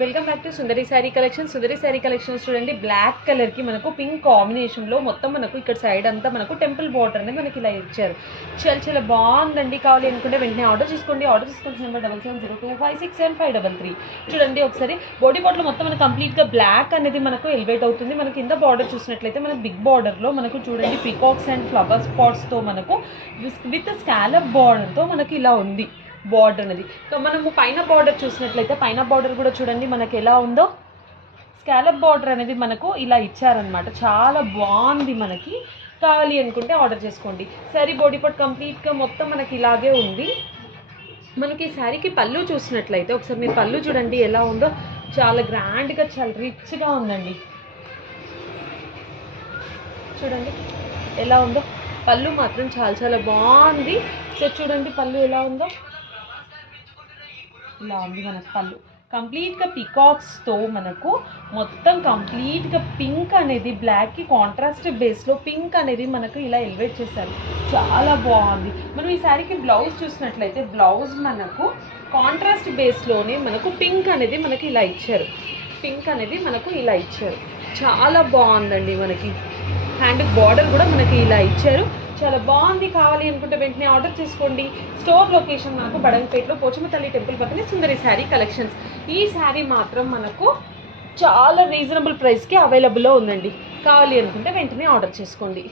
Welcome back to Sundari sari collection. Sundari sari collections చూడండి, black colour కి మనకు పింక్ కాంబినేషన్ లో మొత్తం మనకు ఇక్కడ సైడ్ అంతా మనకు టెంపుల్ బోర్డర్ అనేది మనకి ఇలా ఇచ్చారు. చాలా చాలా బాగుందండి. కావాలి అనుకుంటే వెంటనే ఆర్డర్ చేసుకోండి. ఆర్డర్ చేసుకోవాల్సిన నెంబర్ 7702567533. చూడండి ఒకసారి బాడీ పార్ట్ లో మొత్తం మనకు కంప్లీట్ గా బ్లాక్ అనేది మనకు ఎలివేట్ అవుతుంది. మనకి కింద బార్డర్ చూసినట్లయితే మనకు బిగ్ బార్డర్ లో మనకు చూడండి పీకాక్స్ అండ్ ఫ్లవర్ స్పాట్స్ తో మనకు విత్ స్కాలప్ బార్డర్ తో మనకి ఇలా ఉంది బార్డర్ అనేది. సో మనము పైన బార్డర్ చూసినట్లయితే పైన బార్డర్ కూడా చూడండి మనకి ఎలా ఉందో, స్కాలప్ బార్డర్ అనేది మనకు ఇలా ఇచ్చారనమాట. చాలా బాగుంది. మనకి కావాలి అనుకుంటే ఆర్డర్ చేసుకోండి. శారీ బాడీ పార్ట్ కంప్లీట్గా మొత్తం మనకి ఇలాగే ఉంది. మనకి శారీకి పళ్ళు చూసినట్లయితే ఒకసారి మీరు పళ్ళు చూడండి ఎలా ఉందో, చాలా గ్రాండ్గా చాలా రిచ్గా ఉందండి. చూడండి ఎలా ఉందో, పళ్ళు మాత్రం చాలా చాలా బాగుంది. సో చూడండి పళ్ళు ఎలా ఉందో, ఇలా ఉంది మనకు పళ్ళు కంప్లీట్గా పీకాక్స్తో మనకు మొత్తం కంప్లీట్గా పింక్ అనేది బ్లాక్కి కాంట్రాస్ట్ బేస్లో పింక్ అనేది మనకు ఇలా ఎలివేట్ చేశారు. చాలా బాగుంది. మనం ఈ శారీకి బ్లౌజ్ చూసినట్లయితే బ్లౌజ్ మనకు కాంట్రాస్ట్ బేస్లోనే మనకు పింక్ అనేది మనకి ఇలా ఇచ్చారు. పింక్ అనేది మనకు ఇలా ఇచ్చారు. చాలా బాగుందండి. మనకి హ్యాండ్ బార్డర్ కూడా మనకి ఇలా ఇచ్చారు. చాలా బాగుంది. కావాలి అనుకుంటే వెంటనే ఆర్డర్ చేసుకోండి. స్టోర్ లొకేషన్ మనకు బడంగపేటలో పోచమ్మ తల్లి టెంపుల్ పక్కనే సుందరి శారీ కలెక్షన్స్. ఈ శారీ మాత్రం మనకు చాలా రీజనబుల్ ప్రైస్కి అవైలబుల్లో ఉందండి. కావాలి అనుకుంటే వెంటనే ఆర్డర్ చేసుకోండి.